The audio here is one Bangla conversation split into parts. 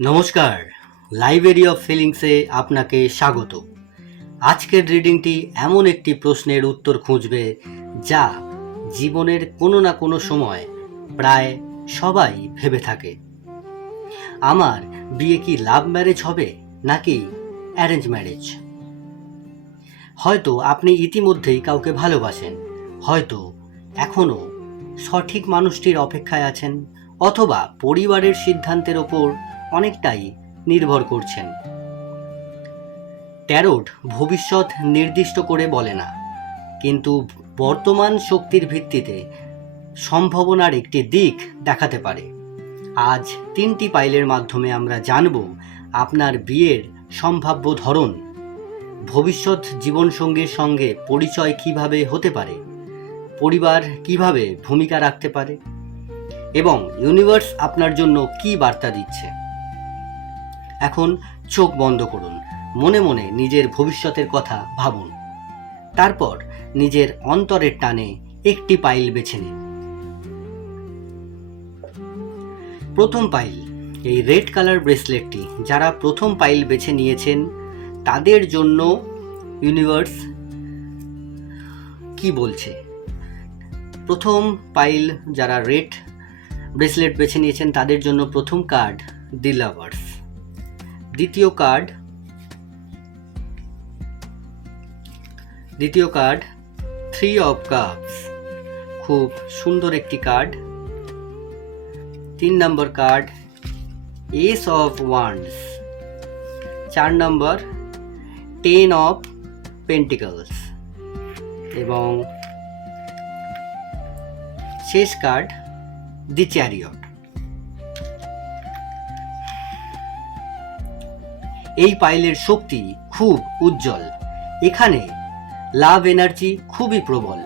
নমস্কার, লাইব্রেরি অফ ফিলিংসে আপনাকে স্বাগত। আজকের রিডিংটি এমন একটি প্রশ্নের উত্তর খুঁজবে যা জীবনের কোনো না কোনো সময় প্রায় সবাই ভেবে থাকে। আমার বিয়ে কি লাভ ম্যারেজ হবে নাকি অ্যারেঞ্জ ম্যারেজ? হয়তো আপনি ইতিমধ্যেই কাউকে ভালোবাসেন, হয়তো এখনও সঠিক মানুষটির অপেক্ষায় আছেন, অথবা পরিবারের সিদ্ধান্তের ওপর অনেকটাই নির্ভর করছেন। ট্যারোট ভবিষ্যৎ নির্দিষ্ট করে বলে না, কিন্তু বর্তমান শক্তির ভিত্তিতে সম্ভাবনার একটি দিক দেখাতে পারে। আজ 3টি পাইলের মাধ্যমে আমরা জানব আপনার বিয়ের সম্ভাব্য ধরন, ভবিষ্যৎ জীবনসঙ্গীর সঙ্গে পরিচয় কিভাবে হতে পারে, পরিবার কিভাবে ভূমিকা রাখতে পারে এবং ইউনিভার্স আপনার জন্য কি বার্তা দিচ্ছে। এখন চোখ বন্ধ করুন, মনে মনে নিজের ভবিষ্যতের কথা ভাবুন, তারপর নিজের অন্তরের টানে একটি পাইল বেছে নিন। প্রথম পাইল, এই রেড কালার ব্রেসলেটটি যারা প্রথম পাইল বেছে নিয়েছেন তাদের জন্য ইউনিভার্স কি বলছে। প্রথম পাইল যারা রেড ব্রেসলেট বেছে নিয়েছেন তাদের জন্য প্রথম কার্ড দি লাভার্স, দ্বিতীয় কার্ড 3 অফ কাপস, খুব সুন্দর একটি card. 3 number card S of wands, 4 number 10 of pentacles এবং শেষ কার্ড দি চ্যারিয়ট। এই পাইলের শক্তি খুব উজ্জ্বল, এখানে লাভ এনার্জি খুবই প্রবল।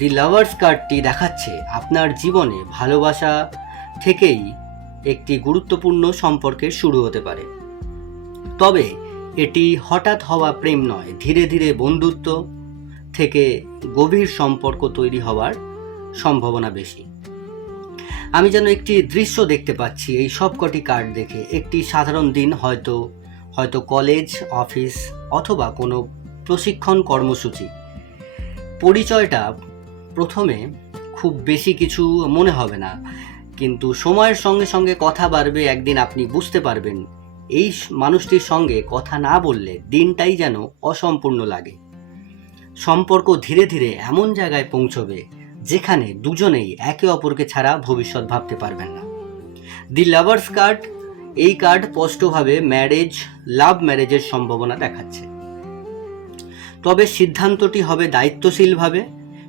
দি লাভার্স কার্ডটি দেখাচ্ছে আপনার জীবনে ভালোবাসা থেকেই একটি গুরুত্বপূর্ণ সম্পর্কের শুরু হতে পারে, তবে এটি হঠাৎ হওয়া প্রেম নয়, ধীরে ধীরে বন্ধুত্ব থেকে গভীর সম্পর্ক তৈরি হওয়ার সম্ভাবনা বেশি। আমি যেন একটি দৃশ্য দেখতে পাচ্ছি এই সবকটি কার্ড দেখে। একটি সাধারণ দিন, হয়তো কলেজ, অফিস অথবা কোনো প্রশিক্ষণ কর্মসূচি। পরিচয়টা প্রথমে খুব বেশি কিছু মনে হবে না, কিন্তু সময়ের সঙ্গে সঙ্গে কথা বাড়বে। একদিন আপনি বুঝতে পারবেন এই মানুষটির সঙ্গে কথা না বললে দিনটাই যেন অসম্পূর্ণ লাগে। সম্পর্ক ধীরে ধীরে এমন জায়গায় পৌঁছবে যেখানে দুজনেই একে অপরকে ছাড়া ভবিষ্যৎ ভাবতে পারবেন না। দি লাভার্স কার্ড, এই কার্ড স্পষ্টভাবে লাভ ম্যারেজের সম্ভাবনা দেখাচ্ছে, তবে সিদ্ধান্তটি হবে দায়িত্বশীলভাবে,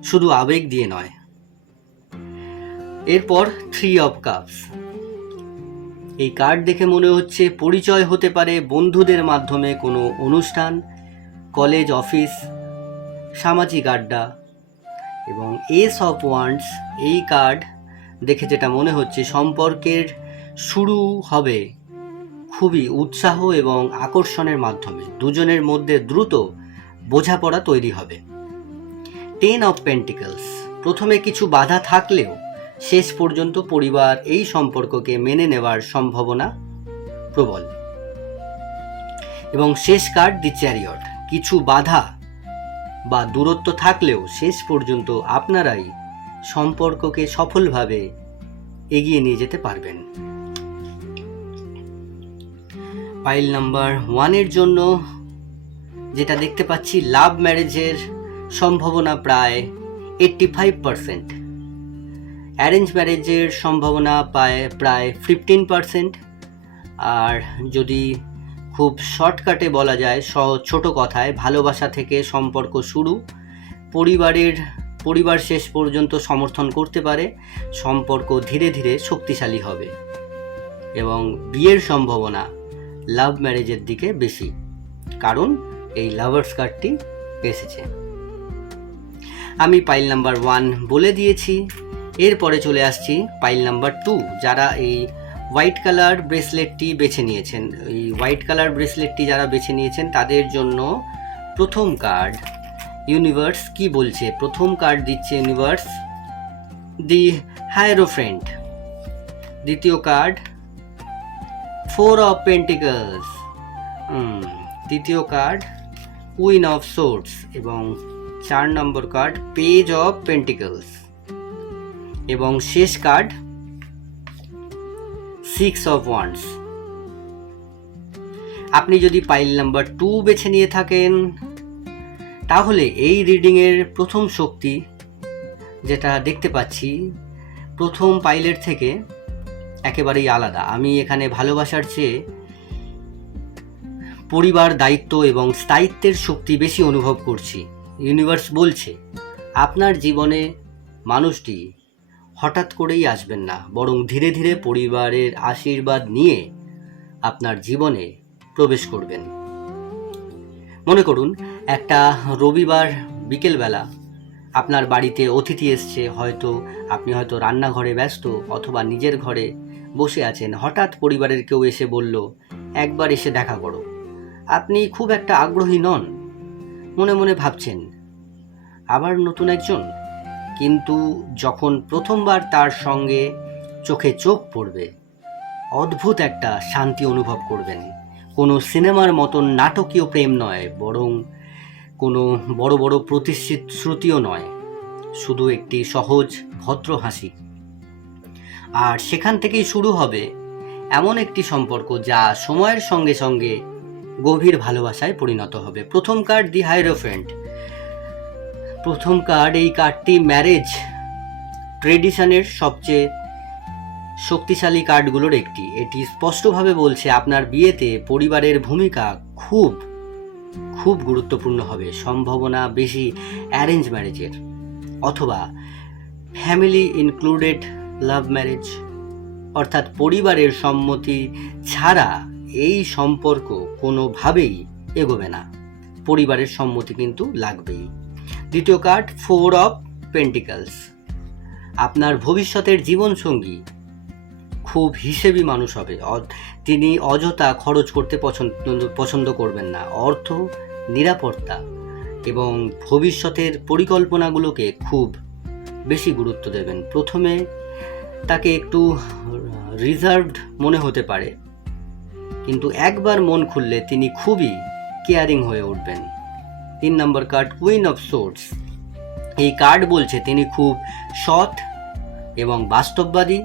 শুধু আবেগ দিয়ে নয়। এরপর 3 অফ কাপস, এই কার্ড দেখে মনে হচ্ছে পরিচয় হতে পারে বন্ধুদের মাধ্যমে, কোনো অনুষ্ঠান, কলেজ, অফিস, সামাজিক আড্ডা। এবং এস অফ ওয়ান্ডস, এই কার্ড দেখে যেটা মনে হচ্ছে সম্পর্কের শুরু হবে খুবই উৎসাহ এবং আকর্ষণের মাধ্যমে, দুজনের মধ্যে দ্রুত বোঝাপড়া তৈরি হবে। 10 অফ পেন্টিকলস, প্রথমে কিছু বাধা থাকলেও শেষ পর্যন্ত পরিবার এই সম্পর্ককে মেনে নেওয়ার সম্ভাবনা প্রবল। এবং শেষ কার্ড দি চ্যারিয়ট, কিছু বাধা বা দূরত্ব থাকলেও শেষ পর্যন্ত আপনারাই সম্পর্ককে সফলভাবে এগিয়ে নিয়ে যেতে পারবেন। পাইল নাম্বার 1-এর জন্য যেটা দেখতে পাচ্ছি, লাভ ম্যারেজের সম্ভাবনা প্রায় 85%, অ্যারেঞ্জ ম্যারেজের সম্ভাবনা প্রায় 15%। আর যদি খুব শর্টকাটে বলা যায়, ছোট কথায়, ভালোবাসা থেকে সম্পর্ক শুরু, পরিবার শেষ পর্যন্ত সমর্থন করতে পারে, সম্পর্ক ধীরে ধীরে শক্তিশালী হবে এবং বিয়ের সম্ভাবনা লাভ ম্যারেজের দিকে বেশি, কারণ এই লাভার্স কার্ডটি এসেছে। আমি পাইল নাম্বার 1 বলে দিয়েছি। এরপরে চলে আসছি পাইল নাম্বার 2, যারা এই হোয়াইট কালার ব্রেসলেটটি বেছে নিয়েছেন। এই হোয়াইট কালার ব্রেসলেটটি যারা বেছে নিয়েছেন তাদের জন্য প্রথম কার্ড ইউনিভার্স কি বলছে। প্রথম কার্ড দিচ্ছে ইউনিভার্স দি হায়েরোফ্যান্ট, দ্বিতীয় কার্ড 4 অফ পেন্টিকলস, তৃতীয় কার্ড কুইন অফ সোর্ডস এবং 4 নম্বর কার্ড পেজ অফ পেন্টিকলস এবং শেষ কার্ড 6 অফ ওয়ান্ডস। আপনি যদি পাইল নাম্বার 2 বেছে নিয়ে থাকেন তাহলে এই রিডিংয়ের প্রথম শক্তি যেটা দেখতে পাচ্ছি প্রথম পাইলের থেকে একেবারেই আলাদা। আমি এখানে ভালোবাসার চেয়ে পরিবার, দায়িত্ব এবং স্থায়িত্বের শক্তি বেশি অনুভব করছি। ইউনিভার্স বলছে আপনার জীবনে মানুষটি হঠাৎ করেই আসবেন না, বরং ধীরে ধীরে পরিবারের আশীর্বাদ নিয়ে আপনার জীবনে প্রবেশ করবেন। মনে করুন একটা রবিবার বিকেলবেলা আপনার বাড়িতে অতিথি এসছে, আপনি হয়তো রান্নাঘরে ব্যস্ত অথবা নিজের ঘরে বসে আছেন। হঠাৎ পরিবারের কেউ এসে বলল, একবার এসে দেখা করো। আপনি খুব একটা আগ্রহী নন, মনে মনে ভাবছেন আবার নতুন একজন। কিন্তু যখন প্রথমবার তার সঙ্গে চোখে চোখ পড়বে, অদ্ভুত একটা শান্তি অনুভব করবেন। কোনো সিনেমার মতন নাটকীয় প্রেম নয়, বরং কোনো বড় বড় প্রতিশ্রুতিও নয়, শুধু একটি সহজ ভদ্র হাসি। আর সেখান থেকেই শুরু হবে এমন একটি সম্পর্ক যা সময়ের সঙ্গে সঙ্গে গভীর ভালোবাসায় পরিণত হবে। প্রথম কার্ড দি হাইরোফেন্ট। প্রথম কার্ড, এই কার্ডটি ম্যারেজ ট্রেডিশনের সবচেয়ে শক্তিশালী কার্ডগুলোর একটি। এটি স্পষ্টভাবে বলছে আপনার বিয়েতে পরিবারের ভূমিকা খুব খুব গুরুত্বপূর্ণ হবে। সম্ভাবনা বেশি অ্যারেঞ্জ ম্যারেজের অথবা ফ্যামিলি ইনক্লুডেড লাভ ম্যারেজ, অর্থাৎ পরিবারের সম্মতি ছাড়া এই সম্পর্ক কোনোভাবেই এগোবে না। পরিবারের সম্মতি কিন্তু লাগবেই। দ্বিতীয় কার্ড 4 অফ পেন্টিকলস। আপনার ভবিষ্যতের জীবনসঙ্গী খুব হিসেবি মানুষ হবে। তিনি অযথা খরচ করতে পছন্দ করবেন না। অর্থ, নিরাপত্তা এবং ভবিষ্যতের পরিকল্পনাগুলোকে খুব বেশি গুরুত্ব দেবেন। প্রথমে তাকে একটু রিজার্ভড মনে হতে পারে, কিন্তু একবার মন খুললে তিনি খুবই কেয়ারিং হয়ে উঠবেন। 3 নম্বর কার্ড কুইন অফ সোর্ডস। এই কার্ড বলছে তিনি খুব সৎ এবং বাস্তববাদী।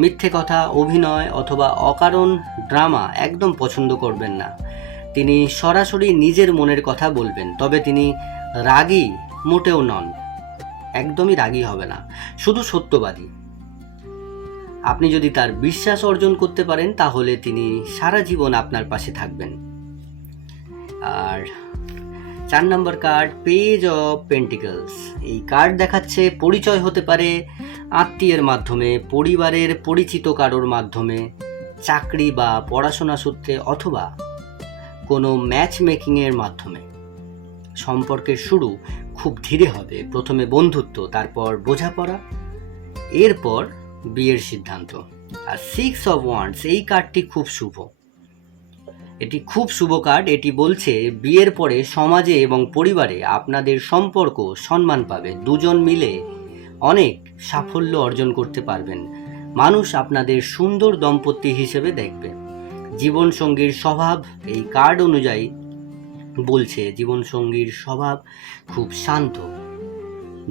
মিথ্যে কথা, অভিনয় অথবা অকারণ ড্রামা একদম পছন্দ করবেন না। তিনি সরাসরি নিজের মনের কথা বলবেন, তবে তিনি রাগী মোটেও নন, একদমই রাগী হবে না, শুধু সত্যবাদী। আপনি যদি তার বিশ্বাস অর্জন করতে পারেন তাহলে তিনি সারা জীবন আপনার পাশে থাকবেন। আর 4 নম্বর কার্ড পেজ অফ পেন্টিকলস। এই কার্ড দেখাচ্ছে পরিচয় হতে পারে আত্মীয়ের মাধ্যমে, পরিবারের পরিচিত কারোর মাধ্যমে, চাকরি বা পড়াশোনা সূত্রে অথবা কোনো ম্যাচ মেকিংয়ের মাধ্যমে। সম্পর্কের শুরু খুব ধীরে হবে। প্রথমে বন্ধুত্ব, তারপর বোঝাপড়া, এরপর বিয়ের সিদ্ধান্ত। আর 6 অফ ওয়ান্ডস, এই কার্ডটি খুব শুভ। এটি খুব শুভ কার্ড। এটি বলছে বিয়ের পরে সমাজে এবং পরিবারে আপনাদের সম্পর্ক সম্মান পাবে। দুজন মিলে অনেক সাফল্য অর্জন করতে পারবেন। মানুষ আপনাদের সুন্দর দম্পতি হিসেবে দেখবে। জীবনসঙ্গীর স্বভাব, এই কার্ড অনুযায়ী বলছে জীবনসঙ্গীর স্বভাব খুব শান্ত,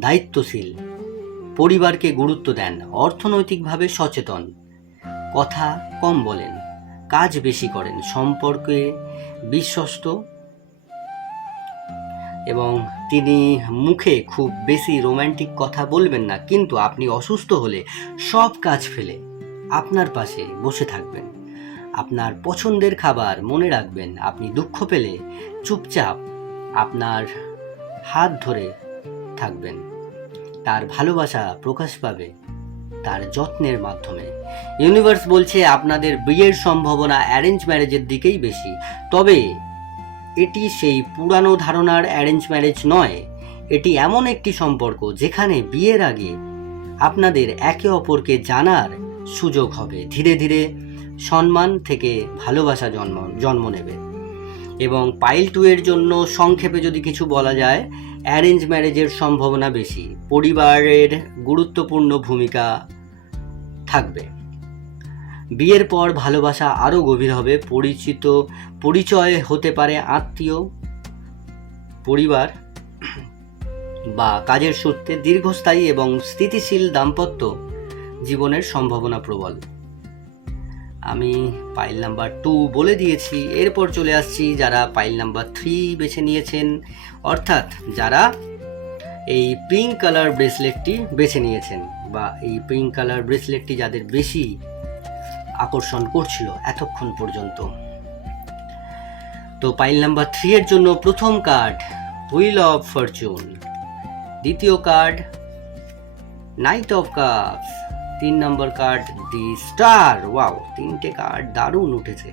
দায়িত্বশীল, পরিবারকে গুরুত্ব দেন, অর্থনৈতিকভাবে সচেতন, কথা কম বলেন, কাজ বেশি করেন, সম্পর্কে বিশ্বস্ত এবং তিনি মুখে খুব বেশি রোমান্টিক কথা বলবেন না, কিন্তু আপনি অসুস্থ হলে সব কাজ ফেলে আপনার পাশে বসে থাকবেন। আপনার পছন্দের খাবার মনে রাখবেন। আপনি দুঃখ পেলে চুপচাপ আপনার হাত ধরে থাকবেন। তার ভালোবাসা প্রকাশ পাবে তার যত্নের মাধ্যমে। ইউনিভার্স বলছে আপনাদের বিয়ের সম্ভাবনা অ্যারেঞ্জ ম্যারেজের দিকেই বেশি। তবে এটি সেই পুরানো ধারণার অ্যারেঞ্জ ম্যারেজ নয়। এটি এমন একটি সম্পর্ক যেখানে বিয়ের আগে আপনাদের একে অপরকে জানার সুযোগ হবে। ধীরে ধীরে সম্মান থেকে ভালোবাসা জন্ম নেবে। এবং পাইল 2 এর জন্য সংক্ষেপে যদি কিছু বলা যায়, অ্যারেঞ্জ ম্যারেজের সম্ভাবনা বেশি, পরিবারের গুরুত্বপূর্ণ ভূমিকা থাকবে বিয়ের পর ভালোবাসা আরও গভীর হবে। পরিচয় হতে পারে আত্মীয়, পরিবার বা কাজের সূত্রে। দীর্ঘস্থায়ী এবং স্থিতিশীল দাম্পত্য জীবনের সম্ভাবনা প্রবল। আমি পাইল নাম্বার 2 বলে দিয়েছি। এরপর চলে আসছি যারা পাইল নাম্বার 3 বেছে নিয়েছেন, অর্থাৎ যারা এই পিঙ্ক কালার ব্রেসলেটটি বেছে নিয়েছেন, বা এই পিঙ্ক কালার ব্রেসলেটটি যাদের বেশি আকর্ষণ করছিল এতক্ষণ পর্যন্ত। তো পাইল নাম্বার 3 এর জন্য প্রথম কার্ড হুইল অফ ফরচুন, দ্বিতীয় card night of cups, 3 number card the star. Wow, 3টে কার্ড দারুণ উঠেছে।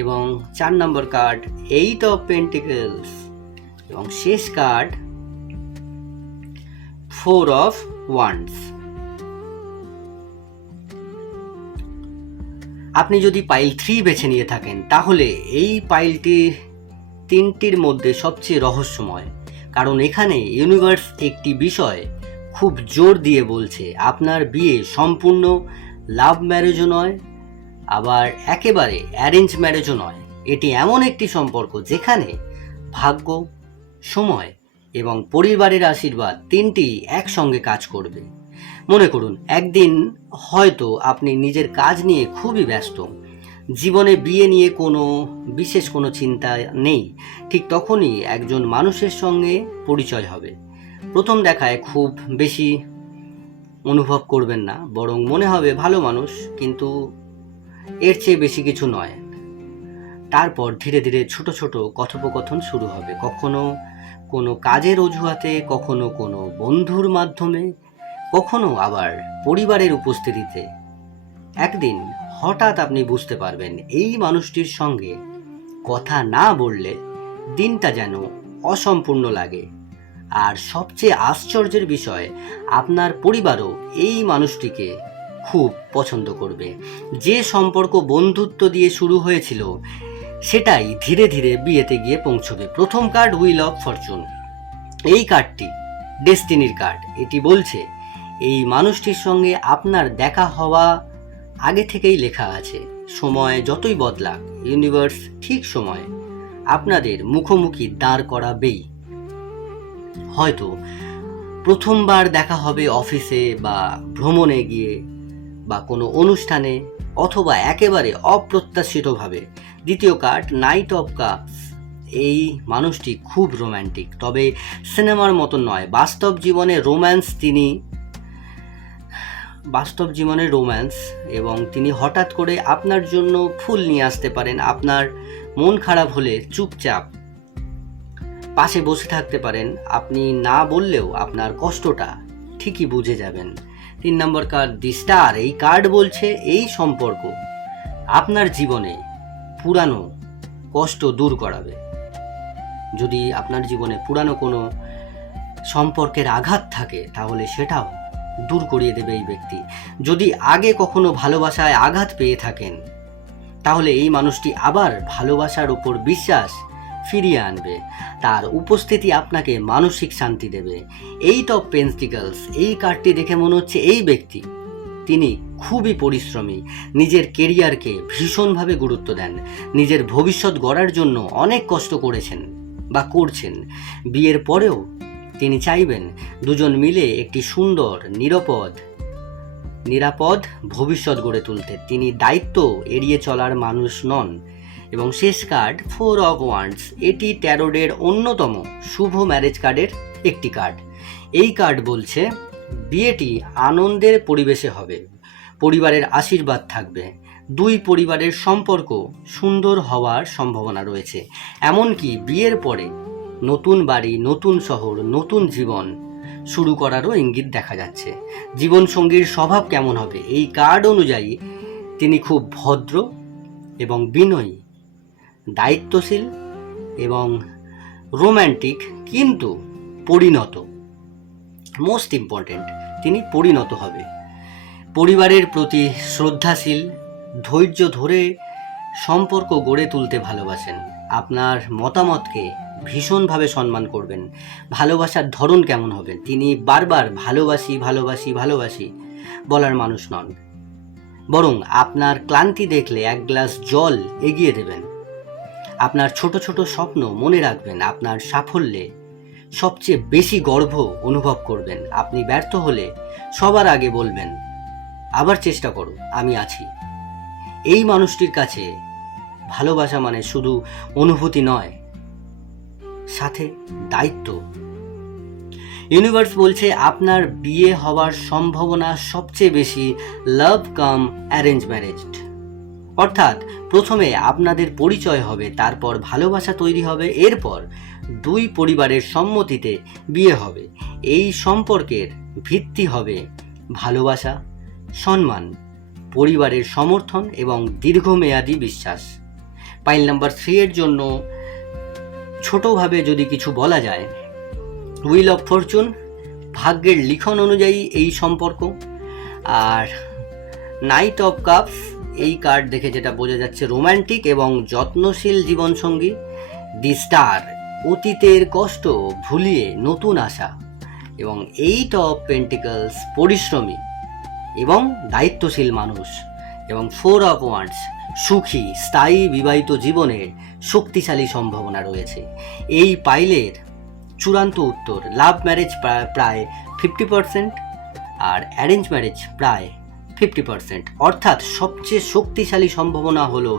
এবং 4 নম্বর কার্ড 8 অফ পেন্টিকলস, এবং শেষ কার্ড 4 অফ ওয়ান্ডস। আপনি যদি পাইল 3 বেছে নিয়ে থাকেন তাহলে এই পাইলটি 3টির মধ্যে সবচেয়ে রহস্যময়, কারণ এখানে ইউনিভার্স একটি বিষয় খুব জোর দিয়ে বলছে। আপনার বিয়ে সম্পূর্ণ লাভ ম্যারেজও নয়, আবার একেবারে অ্যারেঞ্জ ম্যারেজও নয়। এটি এমন একটি সম্পর্ক যেখানে ভাগ্য, সময় এবং পরিবারের আশীর্বাদ 3টি একসঙ্গে কাজ করবে। মনে করুন, একদিন হয়তো আপনি নিজের কাজ নিয়ে খুবই ব্যস্ত, জীবনে বিয়ে নিয়ে বিশেষ কোনো চিন্তা নেই। ঠিক তখনই একজন মানুষের সঙ্গে পরিচয় হবে। প্রথম দেখায় খুব বেশি অনুভব করবেন না, বরং মনে হবে ভালো মানুষ, কিন্তু এর চেয়ে বেশি কিছু নয়। তারপর ধীরে ধীরে ছোট ছোট কথোপকথন শুরু হবে, কখনো কোনো কাজের অজুহাতে, কখনো কোনো বন্ধুর মাধ্যমে, কখনো আবার পরিবারের উপস্থিতিতে। একদিন হঠাৎ আপনি বুঝতে পারবেন এই মানুষটির সঙ্গে কথা না বললে দিনটা যেন অসম্পূর্ণ লাগে। আর সবচেয়ে আশ্চর্যের বিষয়, আপনার পরিবারও এই মানুষটিকে খুব পছন্দ করবে। যে সম্পর্ক বন্ধুত্ব দিয়ে শুরু হয়েছিল সেটাই ধীরে ধীরে বিয়েতে গিয়ে পৌঁছবে। প্রথম কার্ড হুইল অফ ফরচুন, এই কার্ডটি ডেস্টিনির কার্ড। এটি বলছে এই মানুষটির সঙ্গে আপনার দেখা হওয়া আগে থেকেই লেখা আছে। সময় যতই বদলাক, ইউনিভার্স ঠিক সময়ে আপনাদের মুখোমুখি দাঁড় করাবেই। হয়তো প্রথমবার দেখা হবে অফিসে বা ভ্রমণে গিয়ে বা কোনো অনুষ্ঠানে, অথবা একেবারে অপ্রত্যাশিতভাবে। দ্বিতীয় কার্ড নাইট অফ কাপস, এই মানুষটি খুব রোম্যান্টিক, তবে সিনেমার মতন নয়। বাস্তব জীবনের রোম্যান্স, এবং তিনি হঠাৎ করে আপনার জন্য ফুল নিয়ে আসতে পারেন। আপনার মন খারাপ হলে চুপচাপ পাশে বসে থাকতে পারেন। আপনি না বললেও আপনার কষ্টটা ঠিকই বুঝে যাবেন। 3 নম্বর কার্ড দি স্টার, এই কার্ড বলছে এই সম্পর্ক আপনার জীবনে পুরানো কষ্ট দূর করাবে। যদি আপনার জীবনে পুরানো কোনো সম্পর্কের আঘাত থাকে তাহলে সেটাও দূর করিয়ে দেবে এই ব্যক্তি। যদি আগে কখনো ভালোবাসায় আঘাত পেয়ে থাকেন তাহলে এই মানুষটি আবার ভালোবাসার উপর বিশ্বাস ফিরিয়ে আনবে। তার উপস্থিতি আপনাকে মানসিক শান্তি দেবে। 8 অফ পেন্টিকলস, এই কার্ডটি দেখে মনে হচ্ছে এই ব্যক্তি তিনি খুবই পরিশ্রমী, নিজের কেরিয়ারকে ভীষণভাবে গুরুত্ব দেন, নিজের ভবিষ্যৎ গড়ার জন্য অনেক কষ্ট করেছেন বা করছেন। বিয়ের পরেও তিনি চাইবেন দুজন মিলে একটি সুন্দর নিরাপদ ভবিষ্যৎ গড়ে তুলতে। তিনি দায়িত্ব এড়িয়ে চলার মানুষ নন। এবং শেষ কার্ড 4 অফ ওয়ান্ডস, এটি ট্যারোটের অন্যতম শুভ ম্যারেজ কার্ডের একটি কার্ড। এই কার্ড বলছে বিয়েটি আনন্দের পরিবেশে হবে, পরিবারের আশীর্বাদ থাকবে, দুই পরিবারের সম্পর্ক সুন্দর হওয়ার সম্ভাবনা রয়েছে। এমনকি বিয়ের পরে নতুন বাড়ি, নতুন শহর, নতুন জীবন শুরু করারও ইঙ্গিত দেখা যাচ্ছে। জীবনসঙ্গীর স্বভাব কেমন হবে? এই কার্ড অনুযায়ী তিনি খুব ভদ্র এবং বিনয়ী, দায়িত্বশীল এবং রোম্যান্টিক, কিন্তু পরিণত। মোস্ট ইম্পর্টেন্ট, তিনি পরিণত হবে। পরিবারের প্রতি শ্রদ্ধাশীল, ধৈর্য ধরে সম্পর্ক গড়ে তুলতে ভালোবাসেন। আপনার মতামতকে ভীষণভাবে সম্মান করবেন। ভালোবাসার ধরন কেমন হবে? তিনি বারবার ভালোবাসি ভালোবাসি ভালোবাসি বলার মানুষ নন। বরং আপনার ক্লান্তি দেখলে এক গ্লাস জল এগিয়ে দেবেন। আপনার ছোট ছোট স্বপ্ন মনে রাখবেন। আপনার সাফল্যে সবচেয়ে বেশি গর্ব অনুভব করবেন। আপনি ব্যর্থ হলে সবার আগে বলবেন, আবার চেষ্টা করো, আমি আছি। এই মানুষটির কাছে ভালোবাসা মানে শুধু অনুভূতি নয়, সাথে দায়িত্ব। ইউনিভার্স বলছে আপনার বিয়ে হওয়ার সম্ভাবনা সবচেয়ে বেশি লাভ কাম অ্যারেঞ্জ ম্যারেজড। অর্থাৎ প্রথমে আপনাদের পরিচয় হবে, তারপর ভালোবাসা তৈরি হবে, এরপর দুই পরিবারের সম্মতিতে বিয়ে হবে। এই সম্পর্কের ভিত্তি হবে ভালোবাসা, সম্মান, পরিবারের সমর্থন এবং দীর্ঘমেয়াদী বিশ্বাস। পাইল নাম্বার 3 এর জন্য ছোটভাবে যদি কিছু বলা যায়, হুইল অফ ফরচুন, ভাগ্যের লিখন অনুযায়ী এই সম্পর্ক। আর নাইট অফ কাপস, এই কার্ড দেখে যেটা বোঝা যাচ্ছে রোম্যান্টিক এবং যত্নশীল জীবনসঙ্গী। দি স্টার, অতীতের কষ্ট ভুলিয়ে নতুন আশা। এবং 8 অফ পেন্টিকলস, পরিশ্রমী এবং দায়িত্বশীল মানুষ। এবং 4 অফ ওয়ান্ডস, সুখী স্থায়ী বিবাহিত জীবনের শক্তিশালী সম্ভাবনা রয়েছে। এই পাইলের চূড়ান্ত উত্তর, লাভ ম্যারেজ প্রায় 50% আর অ্যারেঞ্জ ম্যারেজ প্রায় 50%। অর্থাৎ সবচেয়ে শক্তিশালী সম্ভাবনা হলো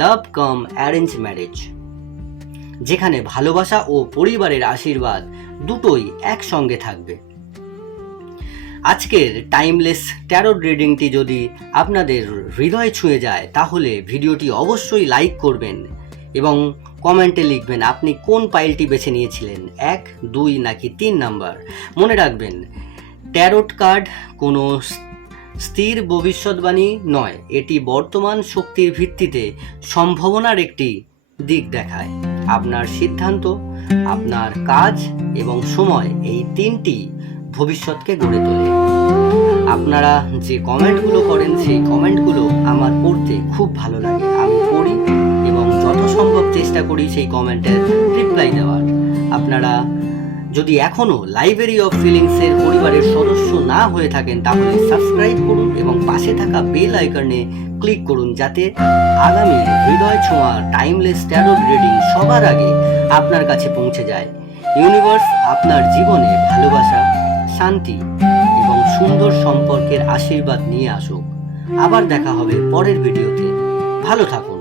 লাভ কাম অ্যারেঞ্জ ম্যারেজ, যেখানে ভালোবাসা ও পরিবারের আশীর্বাদ দুটোই একসঙ্গে থাকবে। আজকের টাইমলেস ট্যারোট রিডিংটি যদি আপনাদের হৃদয় ছুঁয়ে যায়, তাহলে ভিডিওটি অবশ্যই লাইক করবেন এবং কমেন্টে লিখবেন আপনি কোন পাইলটি বেছে নিয়েছিলেন, 1, 2 নাকি 3 নাম্বার। মনে রাখবেন, ট্যারোট কার্ড কোনো স্থির ভবিষ্যৎবাণী নয়, এটি বর্তমান শক্তির ভিত্তিতে সম্ভাবনার একটি দিক দেখায়। আপনার সিদ্ধান্ত, আপনার কাজ এবং সময়, এই তিনটি ভবিষ্যৎকে গড়ে তোলে। আপনারা যে কমেন্টগুলো করেন, সেই কমেন্টগুলো আমার পড়তে খুব ভালো লাগে। আমি পড়ি এবং যথাসম্ভব চেষ্টা করি সেই কমেন্টের রিপ্লাই দেওয়ার। আপনারা যদি এখনও লাইব্রেরি অফ ফিলিংসের পরিবারের সদস্য না হয়ে থাকেন, তাহলে সাবস্ক্রাইব করুন এবং পাশে থাকা বেল আইকনে ক্লিক করুন, যাতে আগামী হৃদয় ছোঁয়া টাইমলেস ট্যারোট রিডিং সবার আগে আপনার কাছে পৌঁছে যায়। ইউনিভার্স আপনার জীবনে ভালোবাসা, শান্তি এবং সুন্দর সম্পর্কের আশীর্বাদ নিয়ে আসুক। আবার দেখা হবে পরের ভিডিওতে। ভালো থাকুন।